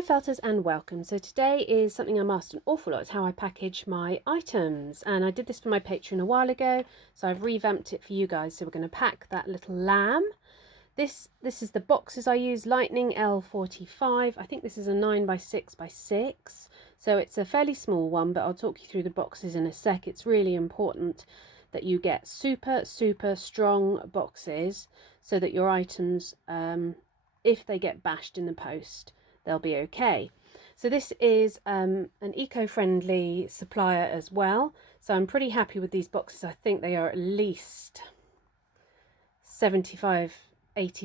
Hi felters and welcome. So today is something I'm asked an awful lot. It's how I package my items, and I did this for my Patreon a while ago, so I've revamped it for you guys. So we're going to pack that little lamb. This is the boxes I use, Lightning L45. I think this is a 9x6x6, so it's a fairly small one, but I'll talk you through the boxes in a sec. It's really important that you get super strong boxes so that your items, if they get bashed in the post, they'll be okay. So this is an eco-friendly supplier as well, so I'm pretty happy with these boxes. I think they are at least 75-80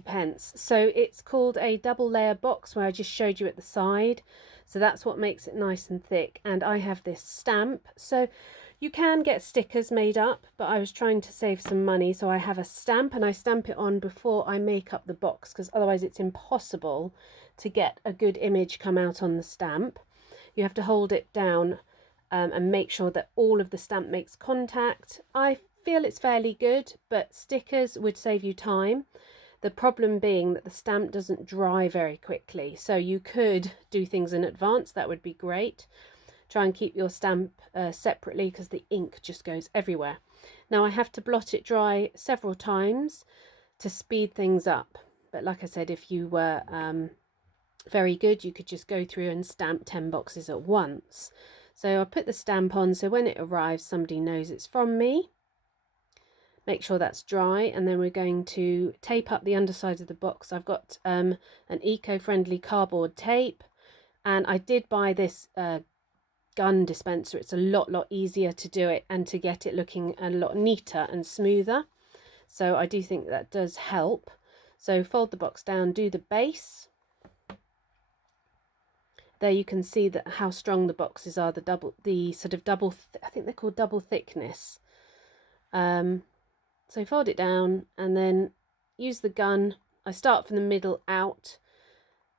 pence. So it's called a double layer box, where I just showed you at the side, so that's what makes it nice and thick. And I have this stamp, so you can get stickers made up, but I was trying to save some money, so I have a stamp, and I stamp it on before I make up the box, because otherwise it's impossible to get a good image come out on the stamp. You have to hold it down and make sure that all of the stamp makes contact. I feel it's fairly good, but stickers would save you time. The problem being that the stamp doesn't dry very quickly, so you could do things in advance. That would be great. Try and keep your stamp separately, because the ink just goes everywhere. Now I have to blot it dry several times to speed things up, but like I said, if you were very good, you could just go through and stamp 10 boxes at once. So I'll put the stamp on, so when it arrives somebody knows it's from me. Make sure that's dry, and then we're going to tape up the underside of the box. I've got an eco-friendly cardboard tape, and I did buy this gun dispenser. It's a lot easier to do it and to get it looking a lot neater and smoother, so I do think that does help. So fold the box down, do the base. There you can see that how strong the boxes are, I think they're called double thickness. So fold it down and then use the gun. I start from the middle out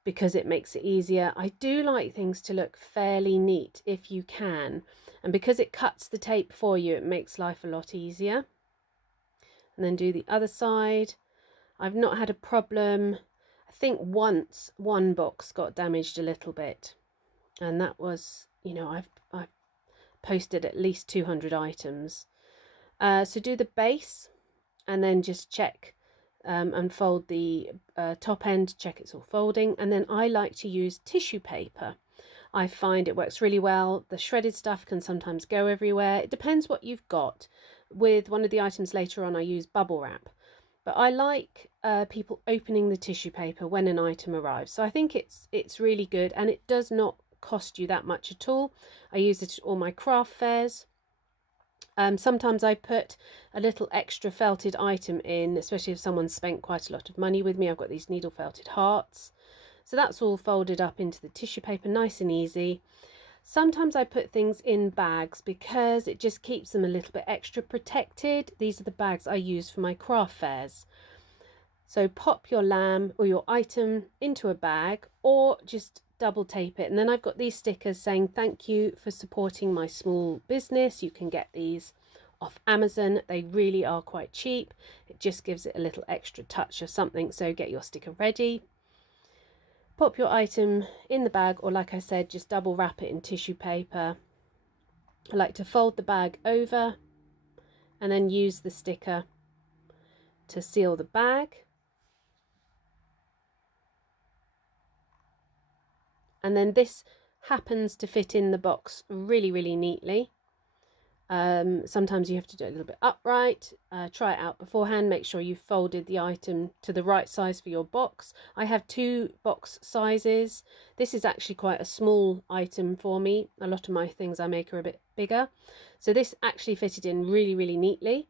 because it makes it easier. I do like things to look fairly neat if you can, and because it cuts the tape for you, it makes life a lot easier. And then do the other side. I've not had a problem. I think once one box got damaged a little bit, and that was, you know, I've posted at least 200 items. So do the base, and then just check and fold the top end, check it's all folding. And then I like to use tissue paper. I find it works really well. The shredded stuff can sometimes go everywhere. It depends what you've got. With one of the items later on, I use bubble wrap, but I like people opening the tissue paper when an item arrives. So I think it's really good, and it does not cost you that much at all. I use it at all my craft fairs. Sometimes I put a little extra felted item in, especially if someone's spent quite a lot of money with me. I've got these needle felted hearts. So that's all folded up into the tissue paper, nice and easy. Sometimes I put things in bags because it just keeps them a little bit extra protected. These are the bags I use for my craft fairs. So pop your lamb or your item into a bag, or just double tape it. And then I've got these stickers saying thank you for supporting my small business. You can get these off Amazon. They really are quite cheap. It just gives it a little extra touch or something. So get your sticker ready. Pop your item in the bag, or like I said, just double wrap it in tissue paper. I like to fold the bag over and then use the sticker to seal the bag. And then this happens to fit in the box really neatly. Sometimes you have to do it a little bit upright. Try it out beforehand. Make sure you've folded the item to the right size for your box. I have 2 box sizes. This is actually quite a small item for me. A lot of my things I make are a bit bigger. So this actually fitted in really neatly.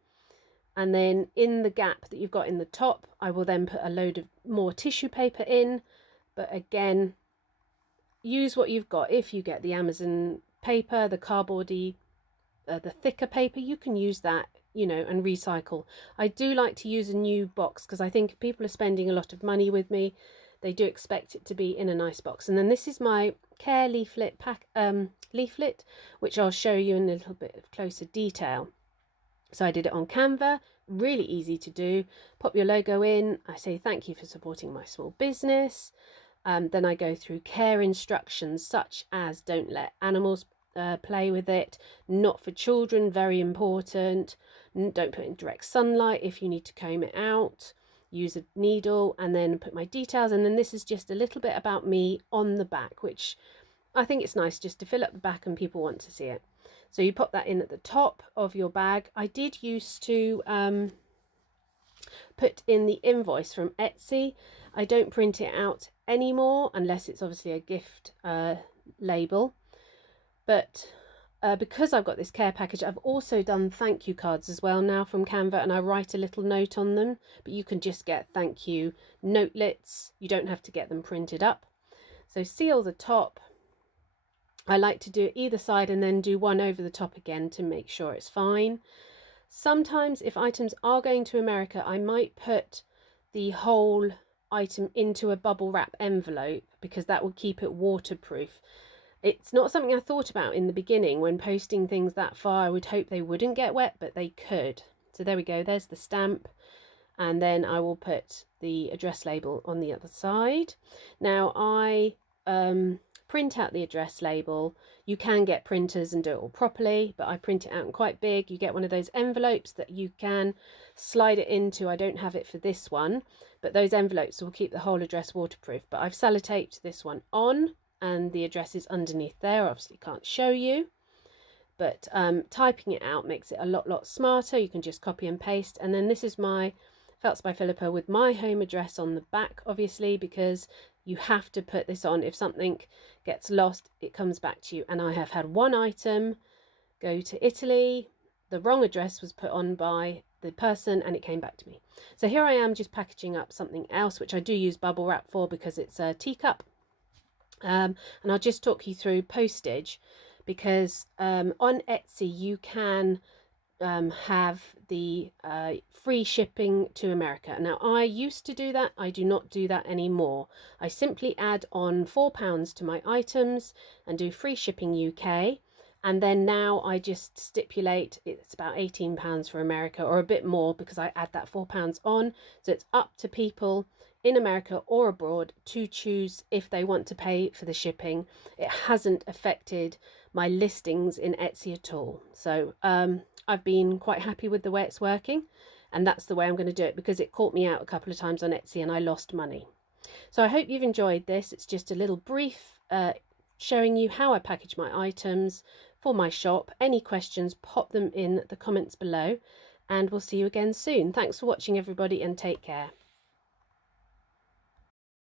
And then in the gap that you've got in the top, I will then put a load of more tissue paper in. But again, use what you've got. If you get the Amazon paper, the cardboardy, the thicker paper, you can use that, you know, and recycle. I do like to use a new box because I think if people are spending a lot of money with me, they do expect it to be in a nice box. And then this is my Care Leaflet leaflet, which I'll show you in a little bit of closer detail. So I did it on Canva, really easy to do. Pop your logo in. I say thank you for supporting my small business. Then I go through care instructions such as don't let animals play with it, not for children, very important, don't put it in direct sunlight if you need to comb it out, use a needle, and then put my details. And then this is just a little bit about me on the back, which I think it's nice just to fill up the back and people want to see it. So you pop that in at the top of your bag. I did used to put in the invoice from Etsy. I don't print it out anymore unless it's obviously a gift label. But because I've got this care package, I've also done thank you cards as well now from Canva, and I write a little note on them. But you can just get thank you notelets. You don't have to get them printed up. So seal the top. I like to do either side and then do one over the top again to make sure it's fine. Sometimes if items are going to America, I might put the whole item into a bubble wrap envelope because that will keep it waterproof. It's not something I thought about in the beginning when posting things that far. I would hope they wouldn't get wet, but they could. So there we go, there's the stamp. And then I will put the address label on the other side. Now I print out the address label. You can get printers and do it all properly, but I print it out in quite big. You get one of those envelopes that you can slide it into. I don't have it for this one, but those envelopes will keep the whole address waterproof. But I've sellotaped this one on, and the address is underneath there. Obviously can't show you, but typing it out makes it a lot smarter. You can just copy and paste. And then this is my Felts by Philippa with my home address on the back, obviously, because you have to put this on. If something gets lost, it comes back to you. And I have had one item go to Italy. The wrong address was put on by the person and it came back to me. So here I am just packaging up something else, which I do use bubble wrap for because it's a teacup. And I'll just talk you through postage because on Etsy you can have the free shipping to America. Now I used to do that. I do not do that anymore. I simply add on £4 to my items and do free shipping UK, and then now I just stipulate it's about £18 for America or a bit more because I add that £4 on. So it's up to people in America or abroad to choose if they want to pay for the shipping. It hasn't affected my listings in Etsy at all. So I've been quite happy with the way it's working, and that's the way I'm going to do it because it caught me out a couple of times on Etsy and I lost money. So I hope you've enjoyed this. It's just a little brief showing you how I package my items for my shop. Any questions, pop them in the comments below, and we'll see you again soon. Thanks for watching, everybody, and take care.